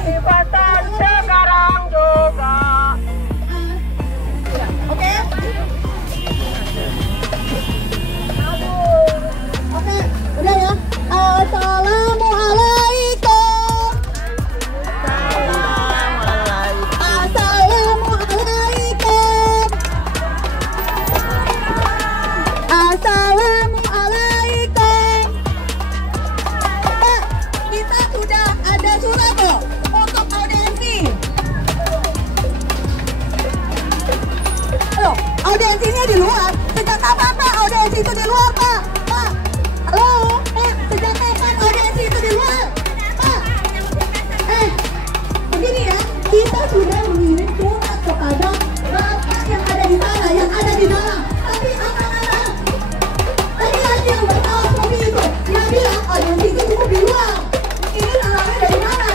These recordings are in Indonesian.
Sifatan sekarang juga. Oke? Oke, udah ya. Assalamualaikum. Assalamualaikum. Assalamualaikum. Pak, kita sudah ada surat kok untuk audiensi. Halo, audiensinya di luar. Sejak kapan Pak audiensi itu di luar Pak? Pak, halo, sejak kapan audiensi itu di luar? Pak, begini ya, kita sudah mengirim surat kepada bapak yang ada di sana, Tapi anak-anak, lagi-lagi yang bertahu seperti itu, dia bilang audiensi itu cukup di luar. Ini salahnya dari mana?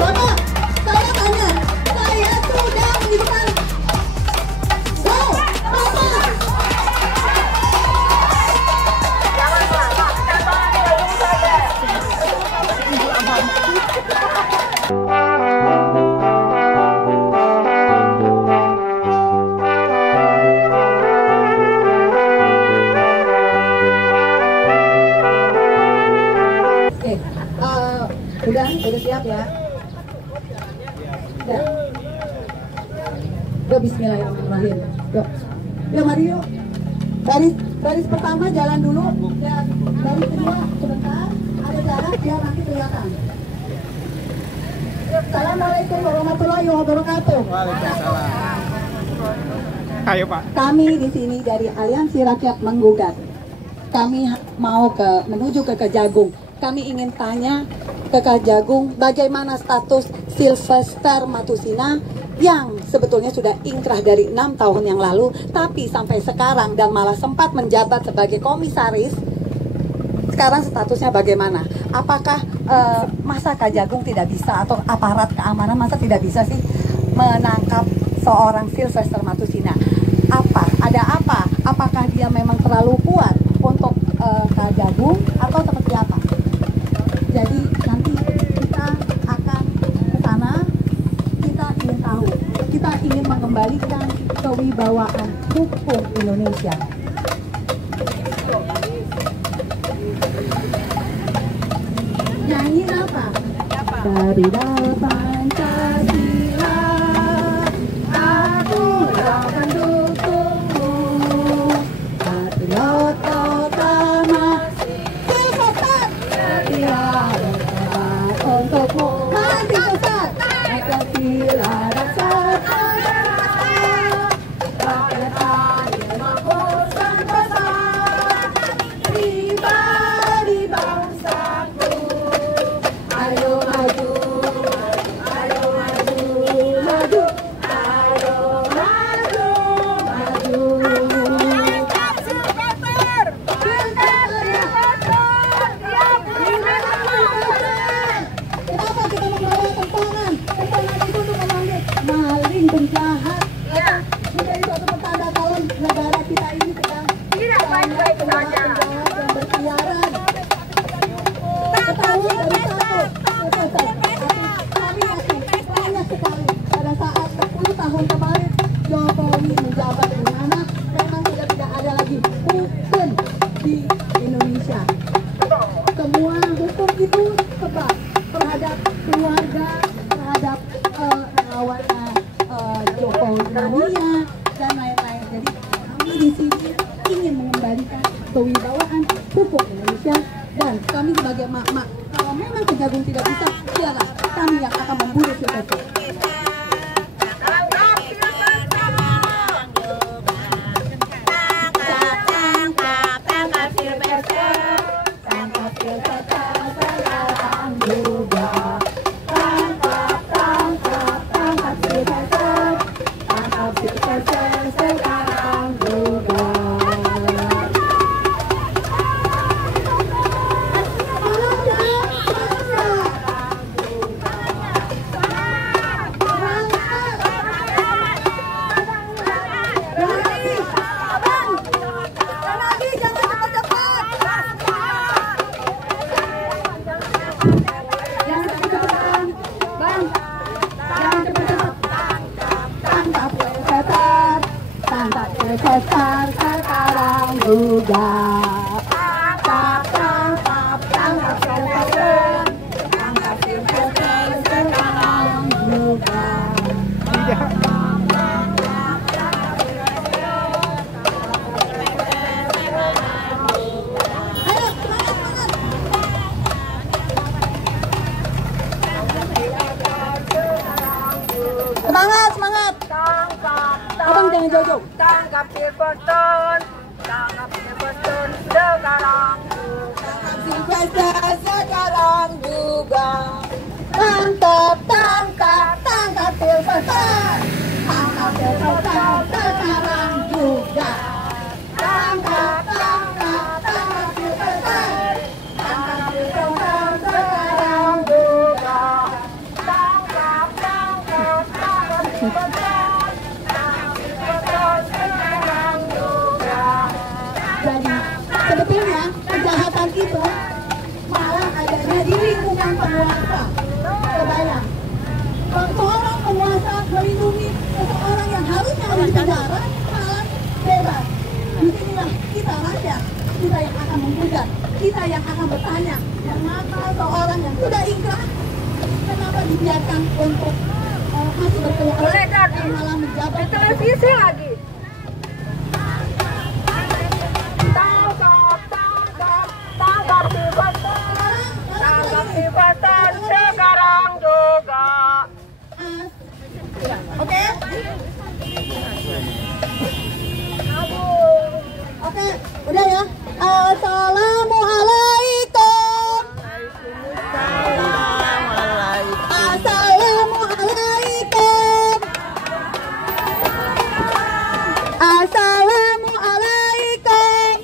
Bapak, saya tanya, saya sudah mengirimkan. Wow, Bapak. Udah siap ya? Udah, bismillahirrahmanirrahim. Yuk, mari yuk. Baris pertama jalan dulu. Ya, baris kedua sebentar. Ada jarak biar nanti kelihatan. Assalamualaikum warahmatullahi wabarakatuh. Waalaikumsalam. Ayo Pak. Kami di sini dari Aliansi Rakyat Menggugat. Kami mau menuju ke Kejagung. Kami ingin tanya ke Kejagung bagaimana status Sylvester Matusina yang sebetulnya sudah ingkrah dari 6 tahun yang lalu, tapi sampai sekarang dan malah sempat menjabat sebagai komisaris. Sekarang statusnya bagaimana? Apakah masa Kejagung tidak bisa, atau aparat keamanan masa tidak bisa sih menangkap seorang Sylvester Matusina? Ada apa? Apakah dia memang terlalu kuat untuk Kejagung atau seperti apa? Jadi nanti kita akan ke sana. Kita ingin tahu, kita ingin mengembalikan kewibawaan hukum Indonesia. Nyanyi apa? Dari Pancasila, aku akan dukungmu. Patriot utama, Sylvester, setia untukmu. Mati Sylvester, Pancasila rasa rakyat adil makmur sentosa, pribadi bangsaku. Ayo maju, ayo maju, maju, ayo maju, maju. Kenapa kita membawa tempangan? Tempangan itu untuk memanggil maling penjahat. Menjadi suatu pertanda kalau negara kita ini sedang Tidak baik-baik saja. yang berkeliaran. Ketahuan dari satu. Kami yakin banyak sekali pada saat 10 tahun kemarin Jokowi menjabat di mana memang sudah tidak ada lagi hukum di Indonesia. Semua hukum itu sebab terhadap keluarga, terhadap relawannya Jokowi Mania dan lain-lain. Jadi kami di sini ingin mengembalikan kewibawaan hukum Indonesia, dan kami sebagai mak-mak, kalau memang Kejagung tidak bisa, biarlah kami yang akan membunuh Sylvester. Sekarang juga tangkap Sylvester sekarang juga. Tangkap, tangkap, tangkap Sylvester, tangkap Sylvester sekarang juga. Semangat, semangat. Abang jangan jauh-jauh. Tangkap Sylvester, tangkap Sylvester sekarang. Tangkap Sylvester sekarang juga. Tangkap, tangkap, tangkap Sylvester. Tangkap Sylvester sekarang juga. Tangkap, tangkap, tangkap Sylvester. Tangkap Sylvester sekarang juga. Tangkap, tangkap, tangkap Sylvester, tangkap Sylvester sekarang juga. Jadi sebetulnya kejahatan itu malah adanya di lingkungan penguasa. Kebayang, seorang penguasa melindungi seseorang yang harusnya ada di penjara malah bebas. Disinilah kita rakyat, kita yang akan menggugat, kita yang akan bertanya, kenapa seorang yang sudah ingkrah, kenapa dibiarkan untuk masih berkeluarga Boleh tadi malah menjabat di televisi lagi. Tangkap, tangkap, tangkap Sylvester, tangkap Sylvester sekarang juga. Oke? Oke, udah ya. Assalamualaikum. Assalamualaikum. Assalamualaikum.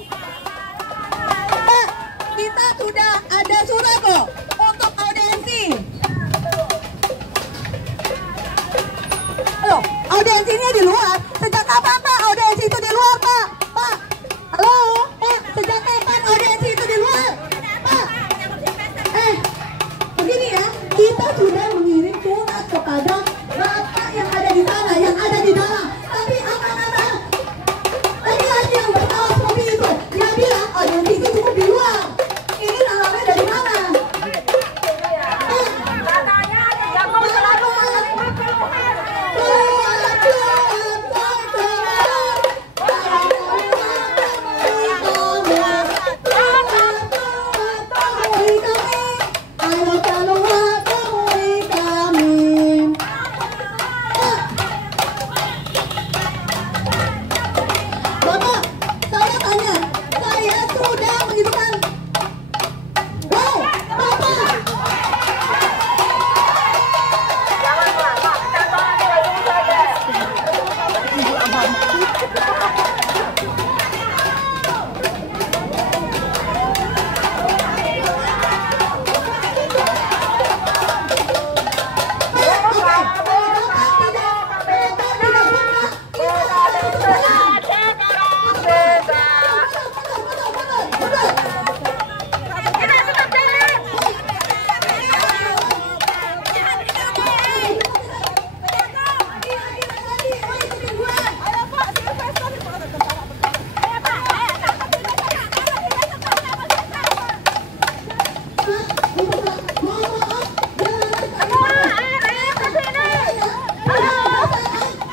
Kita sudah ada surat kok untuk audiensi. Halo, audiensinya di luar. Sejak kapan Pak audiensi itu di luar Pak? Pak, halo Pak, sejak kapan audiensi itu di luar? Pak, begini ya, kita sudah mengirim surat kepada Bapak yang ada di sana, yang ada di dalam. Tapi apa-apa? Lagi-lagi yang bertawa seperti itu, dia bilang audiensi itu cukup di luar. Ini nalarnya dari mana? Katanya yang mau selalu menerima keluhan. Bapak, saya tanya, saya sudah menghidupkan. Wow, Bapak. Jangan Pak, contohnya kayak gini saja.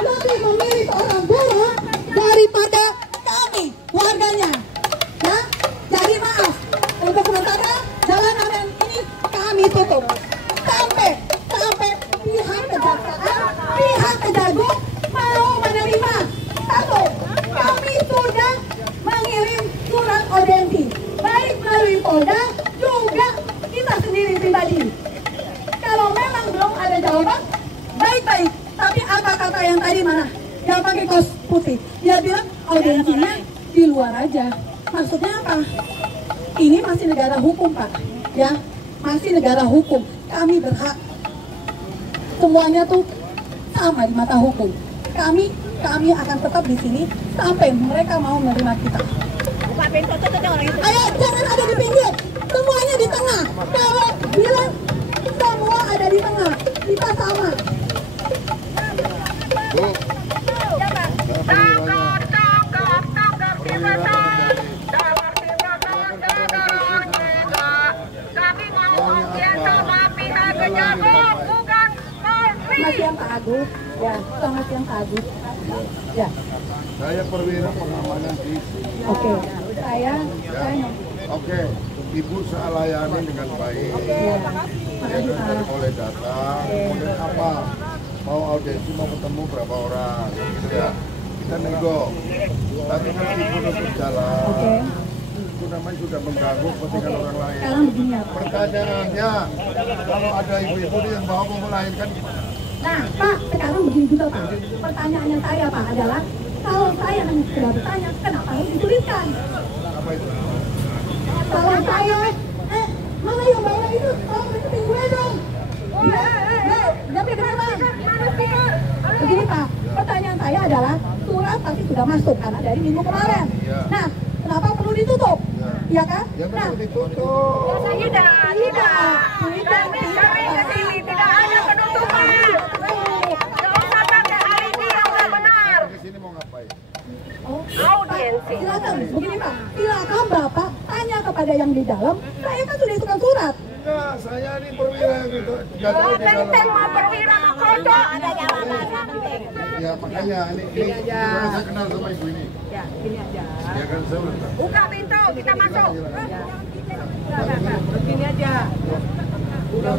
Lebih memilih seorang guru daripada kami warganya, ya. Jadi maaf, untuk sementara jalanan ini kami tutup sampai pihak kejaksaan, pihak kejagung mau menerima. Satu, kami sudah mengirim surat audiensi, baik melalui Polda juga kita sendiri pribadi. Kalau memang belum ada jawaban, baik-baik. Tapi apa kata yang tadi mana? Yang pakai kaos putih. Dia bilang audiensinya di luar aja. Maksudnya apa? Ini masih negara hukum Pak. Ya, masih negara hukum. Kami berhak. Semuanya tuh sama di mata hukum. Kami akan tetap di sini sampai mereka mau menerima kita. Buka pintu tuh orang itu. Ayo, jangan ada di pinggir. Semuanya di tengah. Kalau bilang semua ada di tengah, kita sama. Tangkap, Saya perwira pengamanan di sini. Oke, saya Oke, Ibu saya layani dengan baik. Ya, dan oleh datang, kemudian apa? Mau audiensi, mau ketemu berapa orang? Gitu ya. Kita nego. Tapi kan Ibu nutup jalan. Itu namanya sudah mengganggu kepentingan orang lain. sekarang begini ya, Pak. Pertanyaannya, kalau ada ibu-ibu yang mau melahirkan gimana? Nah, Pak, sekarang begini juga, Pak. Pertanyaannya saya, Pak, adalah kalau saya hanya sekedar bertanya, kenapa harus dituliskan? Apa itu? Kalau saya, mana yang bawa itu? Tolong deketin gue dong. Begini, Pak, pertanyaan saya adalah surat pasti sudah masuk karena dari minggu kemarin. Nah, kenapa perlu ditutup? Iya kan? Ya Nah, memang ditutup. Tidak kesini tidak ada penutupan. Dosa pakai ID yang nggak benar. Ke sini mau ngapain? Audiensi. Silakan, begini Pak, silakan Bapak tanya kepada yang di dalam. Saya kan sudah isukan surat. Enggak, saya ini perwira gitu. Nggak tahu Oh, di dalam. penting mau perwira mau kodok. Ada jawabannya penting. Ya makanya ini saya kenal sama ibu ini. Ya, ini aja. Ya kan saya udah tahu. Buka pintu, kita masuk. Begini aja. Udah.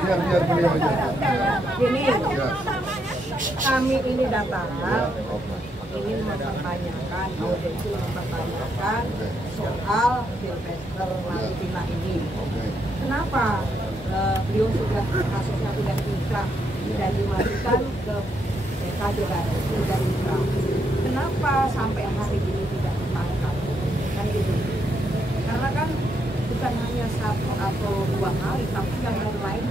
Biar beliau aja. Gini, Ya. kami ini datang Oke. ingin mempertanyakan, audiensi mempertanyakan soal Silvester Matutina ini. Oke. Kenapa beliau sudah kasusnya sudah diinkrah dan dimajukan ke PKJ dan inkrah? Kenapa sampai hari ini tidak ditangkap? Kan gitu. Karena kan bukan hanya satu atau dua kali, tapi yang lain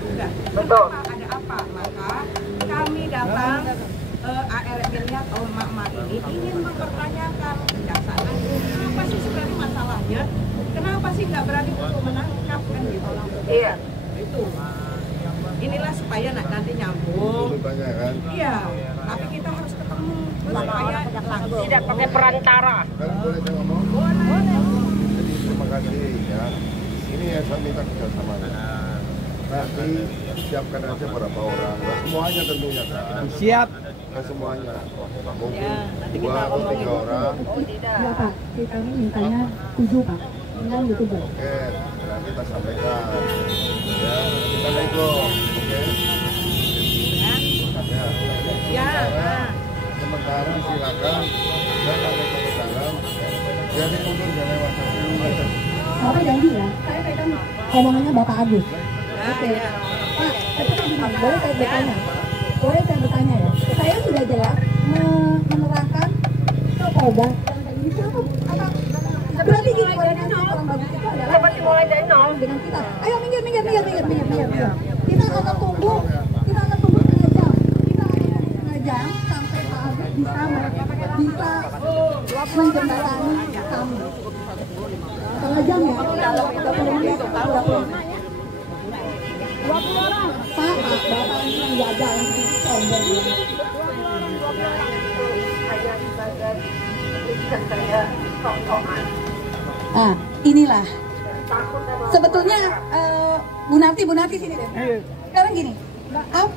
juga. Betul. Kenapa? Ada apa? Maka kami datang ARM-nya atau emak-emak ini ingin mempertanyakan kejaksaan agung, apa sih sebenarnya masalahnya? Kenapa sih nggak berani untuk menangkap kan gitu? Iya. Itu. Inilah supaya nanti nyambung. Itu tanya kan. Iya, tapi kita harus ketemu supaya Tidak pakai perantara. Kan boleh saya ngomong? Jadi terima kasih ya. Ini yang saya minta kerjasamanya. Nanti siapkan aja berapa orang. Nggak semuanya tentunya kan. Siap. Nggak semuanya. Mungkin 2 atau 3 orang. ya Pak, kita ini mintanya 7 Pak, dengan YouTuber. Oke, nah kita sampaikan. Ya, kita nego. Oke. Ya. Sementara silakan. Saya nggak nego ke dalam. Jadi mundur jangan lewat satu. Bapak janji ya, saya pegang omongannya Bapak Agus. Oke. Pak, tapi kan gini, boleh saya bertanya? Boleh saya bertanya ya? Saya sudah jelas menerangkan ke Polda dan kayak gini, apa? Berarti gini, koordinasi orang bagus itu adalah Seperti mulai dari nol. dengan kita. Ayo minggir. Kita akan tunggu setengah jam. Kita akan tunggu setengah jam sampai Pak Agus bisa menjembatani kami. Setengah jam ya? 30 menit. 20 orang. Pak, Bapak ini yang jaga yang sombong. Hanya sebagai saya tontonan. Nah, inilah. Sebetulnya Bu Narti sini deh. Sekarang gini,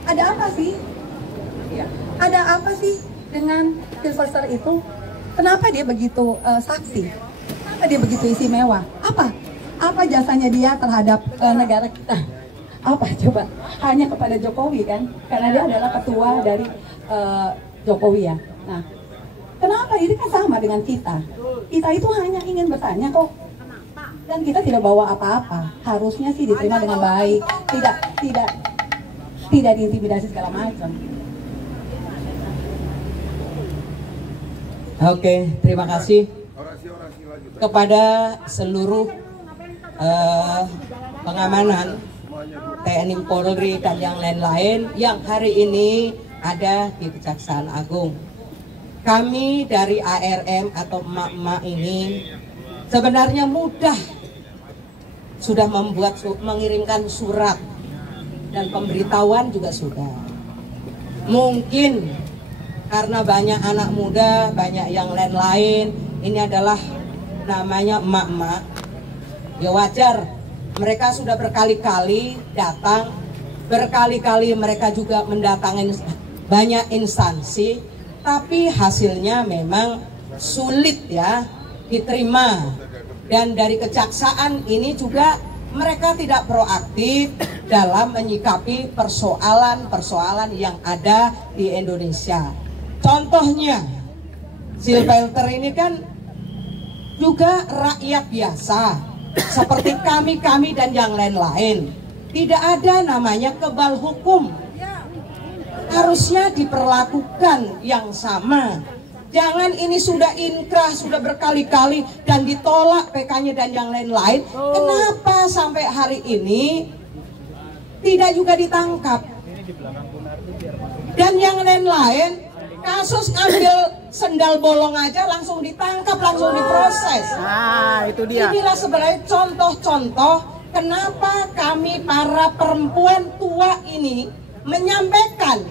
ada apa sih? Ya, ada apa sih dengan Silvester itu? Kenapa dia begitu saksi? Kenapa dia begitu istimewa? Apa jasanya dia terhadap negara kita? Apa coba? Hanya kepada Jokowi kan? Karena dia adalah ketua dari Jokowi ya. Nah, kenapa ini kan sama dengan kita? Kita itu hanya ingin bertanya kok. Dan kita tidak bawa apa-apa. Harusnya sih diterima dengan baik. Tidak diintimidasi segala macam. Oke, terima kasih Orasi lanjut. kepada seluruh pengamanan TNI Polri dan yang lain-lain yang hari ini ada di Kejaksaan Agung. Kami dari ARM atau emak-emak ini sebenarnya mudah sudah mengirimkan surat dan pemberitahuan juga sudah. Mungkin karena banyak anak muda, banyak yang lain-lain, ini adalah namanya emak-emak. Ya wajar, mereka sudah berkali-kali datang, berkali-kali mereka juga mendatangi banyak instansi, tapi hasilnya memang sulit ya diterima. Dan dari kejaksaan ini juga mereka tidak proaktif dalam menyikapi persoalan-persoalan yang ada di Indonesia. Contohnya, Silvelter ini kan juga rakyat biasa, seperti kami dan yang lain-lain. Tidak ada namanya kebal hukum. Harusnya diperlakukan yang sama. Jangan ini sudah inkrah, sudah berkali-kali dan ditolak PK-nya dan yang lain-lain. Kenapa sampai hari ini tidak juga ditangkap? Dan yang lain-lain, kasus ngambil sendal bolong aja langsung ditangkap, langsung diproses. Nah, itu dia. Inilah sebenarnya contoh-contoh kenapa kami para perempuan tua ini menyampaikan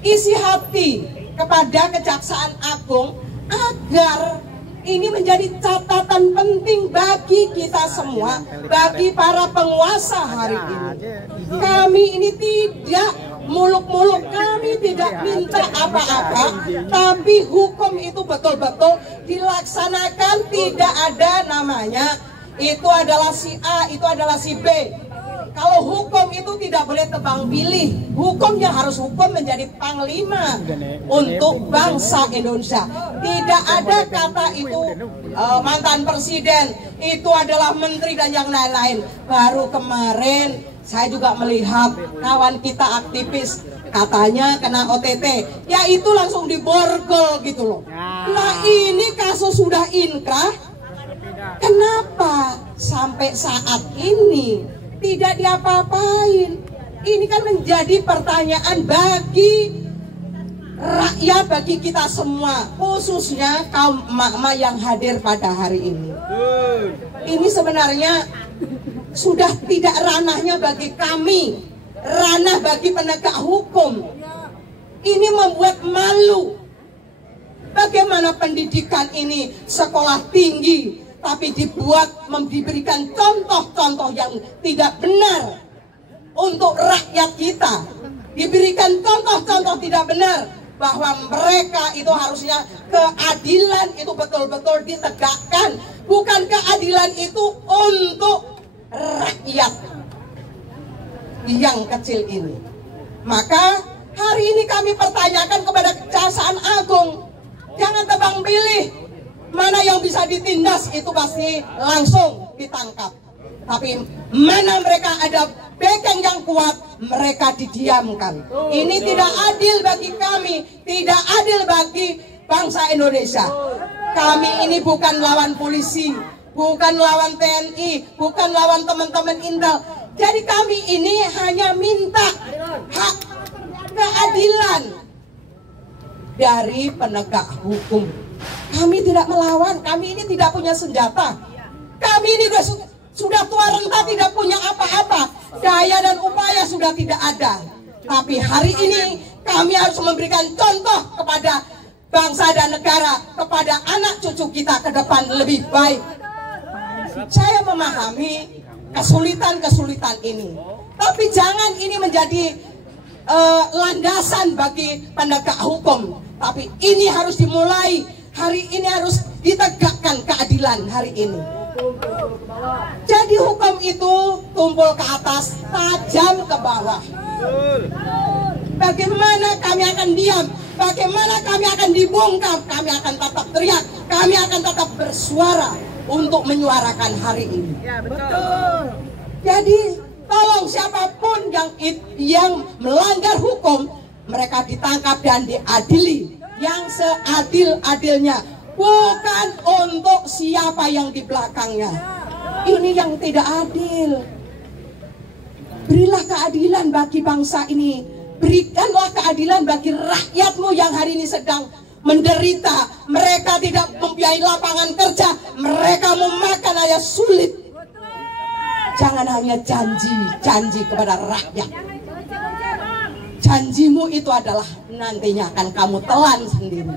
isi hati kepada Kejaksaan Agung agar ini menjadi catatan penting bagi kita semua, bagi para penguasa hari ini. Kami ini tidak muluk-muluk, kami tidak minta apa-apa, tapi hukum itu betul-betul dilaksanakan. Tidak ada namanya itu adalah si A, itu adalah si B. Kalau hukum itu tidak boleh tebang pilih, hukumnya harus hukum menjadi panglima untuk bangsa Indonesia. Tidak ada kata itu mantan presiden, itu adalah menteri dan yang lain-lain. Baru kemarin saya juga melihat kawan kita aktivis katanya kena OTT, ya itu langsung diborgol gitu loh. Nah ini kasus sudah inkrah, kenapa sampai saat ini tidak diapa-apain? Ini kan menjadi pertanyaan bagi rakyat, bagi kita semua, khususnya kaum emak-emak yang hadir pada hari ini. Ini sebenarnya sudah tidak ranahnya bagi kami, ranah bagi penegak hukum. Ini membuat malu. Bagaimana pendidikan ini sekolah tinggi, tapi diberikan contoh-contoh yang tidak benar untuk rakyat kita. Diberikan contoh-contoh tidak benar bahwa mereka itu harusnya keadilan itu betul-betul ditegakkan. Bukan keadilan itu untuk rakyat yang kecil ini. Maka hari ini kami pertanyakan kepada Kejaksaan Agung, jangan tebang pilih. Mana yang bisa ditindas itu pasti langsung ditangkap. Tapi mana mereka ada backing yang kuat, mereka didiamkan. Ini tidak adil bagi kami, tidak adil bagi bangsa Indonesia. Kami ini bukan lawan polisi, bukan lawan TNI, bukan lawan teman-teman Intel. Jadi kami ini hanya minta hak keadilan dari penegak hukum. Kami tidak melawan, kami ini tidak punya senjata. Kami ini sudah tua renta, tidak punya apa-apa. Daya dan upaya sudah tidak ada. Tapi hari ini kami harus memberikan contoh kepada bangsa dan negara, kepada anak cucu kita ke depan lebih baik. Saya memahami kesulitan-kesulitan ini. Tapi jangan ini menjadi landasan bagi penegak hukum. Tapi ini harus dimulai. Hari ini harus ditegakkan keadilan hari ini. Jadi hukum itu tumpul ke atas, tajam ke bawah. Bagaimana kami akan diam? Bagaimana kami akan dibungkam? Kami akan tetap teriak, kami akan tetap bersuara untuk menyuarakan hari ini. Ya, betul. Jadi tolong siapapun yang melanggar hukum, mereka ditangkap dan diadili yang seadil-adilnya, bukan untuk siapa yang di belakangnya. Ini yang tidak adil. Berilah keadilan bagi bangsa ini, berikanlah keadilan bagi rakyatmu yang hari ini sedang menderita. Mereka tidak mempunyai lapangan kerja, mereka mau makan aja sulit. Jangan hanya janji kepada rakyat. Janjimu itu adalah nantinya akan kamu telan sendiri.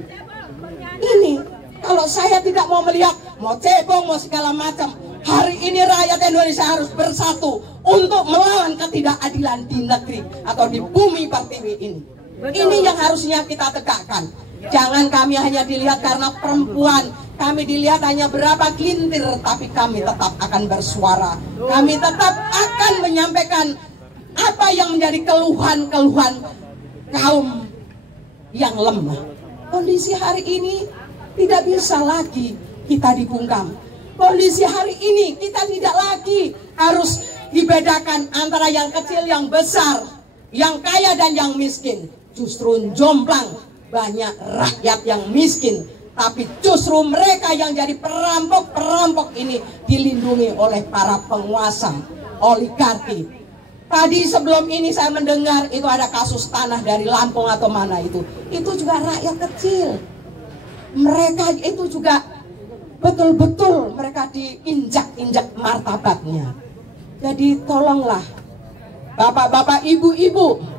Ini kalau saya tidak mau melihat, mau cebong, mau segala macam. Hari ini rakyat Indonesia harus bersatu untuk melawan ketidakadilan di negeri atau di bumi pertiwi ini. Ini yang harusnya kita tegakkan. Jangan kami hanya dilihat karena perempuan, kami dilihat hanya berapa gelintir, tapi kami tetap akan bersuara. Kami tetap akan menyampaikan apa yang menjadi keluhan-keluhan kaum yang lemah. Kondisi hari ini tidak bisa lagi kita dibungkam. Kondisi hari ini kita tidak lagi harus dibedakan antara yang kecil, yang besar, yang kaya dan yang miskin. Justru jomplang banyak rakyat yang miskin, tapi justru mereka yang jadi perampok-perampok ini dilindungi oleh para penguasa oligarki. Tadi sebelum ini saya mendengar itu ada kasus tanah dari Lampung atau mana itu juga rakyat kecil. Mereka itu juga betul-betul mereka diinjak-injak martabatnya. Jadi tolonglah bapak-bapak, ibu-ibu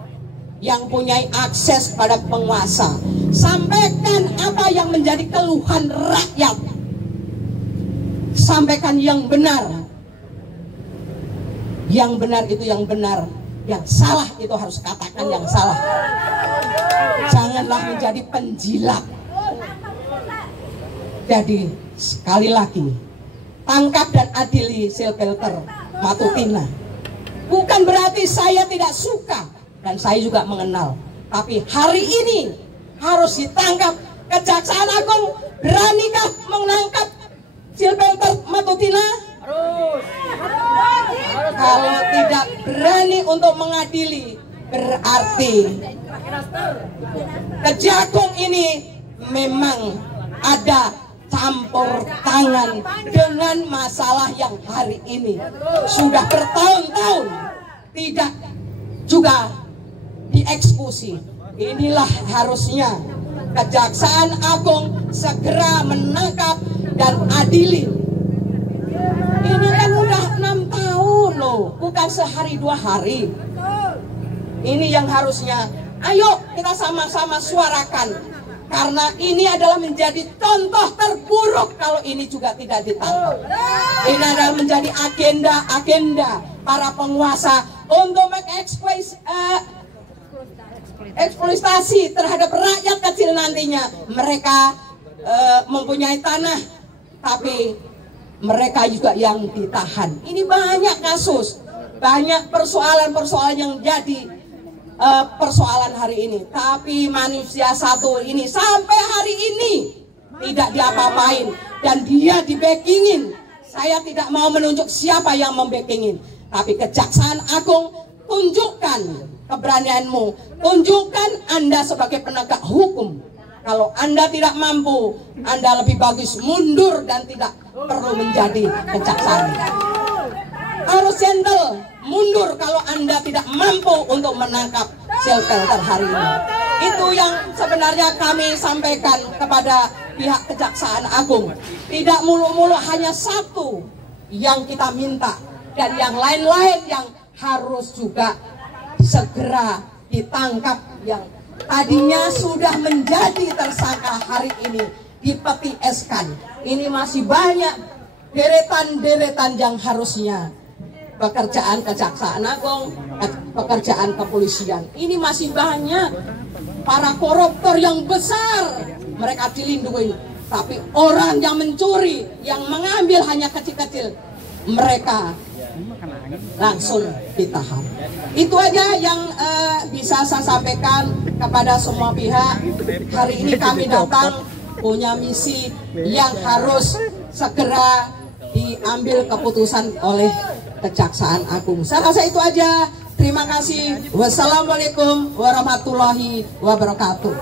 yang punya akses pada penguasa, sampaikan apa yang menjadi keluhan rakyat. Sampaikan yang benar. Yang benar itu yang benar, yang salah itu harus katakan yang salah. Janganlah menjadi penjilat. Jadi sekali lagi, tangkap dan adili Silvelter Matutina. Bukan berarti saya tidak suka dan saya juga mengenal, tapi hari ini harus ditangkap. Kejaksaan Agung beranikah menangkap Silvelter Matutina? Kalau tidak berani untuk mengadili, berarti Kejagung ini memang ada campur tangan dengan masalah yang hari ini sudah bertahun-tahun tidak juga dieksekusi. Inilah harusnya Kejaksaan Agung segera menangkap dan adili. Ini kan udah 6 tahun loh, bukan sehari 2 hari. Ini yang harusnya, ayo kita sama-sama suarakan. Karena ini adalah menjadi contoh terburuk kalau ini juga tidak ditangkap. Ini adalah menjadi agenda-agenda para penguasa untuk eksploitasi terhadap rakyat kecil nantinya. Mereka mempunyai tanah, tapi mereka juga yang ditahan. Ini banyak kasus, banyak persoalan-persoalan yang jadi persoalan hari ini. Tapi manusia satu ini sampai hari ini tidak diapa-apain dan dia dibackingin. Saya tidak mau menunjuk siapa yang membackingin, tapi Kejaksaan Agung, tunjukkan keberanianmu, tunjukkan Anda sebagai penegak hukum. Kalau Anda tidak mampu, Anda lebih bagus mundur dan tidak perlu menjadi kejaksaan. Harus gentle, mundur kalau Anda tidak mampu untuk menangkap Silvelter hari ini. Itu yang sebenarnya kami sampaikan kepada pihak Kejaksaan Agung. Tidak mulu-mulu hanya satu yang kita minta, dan yang lain-lain yang harus juga segera ditangkap, yang tadinya sudah menjadi tersangka hari ini dipetieskan. Ini masih banyak deretan-deretan yang harusnya pekerjaan Kejaksaan Agung, pekerjaan kepolisian. Ini masih banyak para koruptor yang besar, mereka dilindungi. Tapi orang yang mencuri, yang mengambil hanya kecil-kecil, mereka langsung ditahan. Itu aja yang bisa saya sampaikan kepada semua pihak. Hari ini kami datang punya misi yang harus segera diambil keputusan oleh Kejaksaan Agung. Saya rasa itu aja. Terima kasih. Wassalamualaikum warahmatullahi wabarakatuh.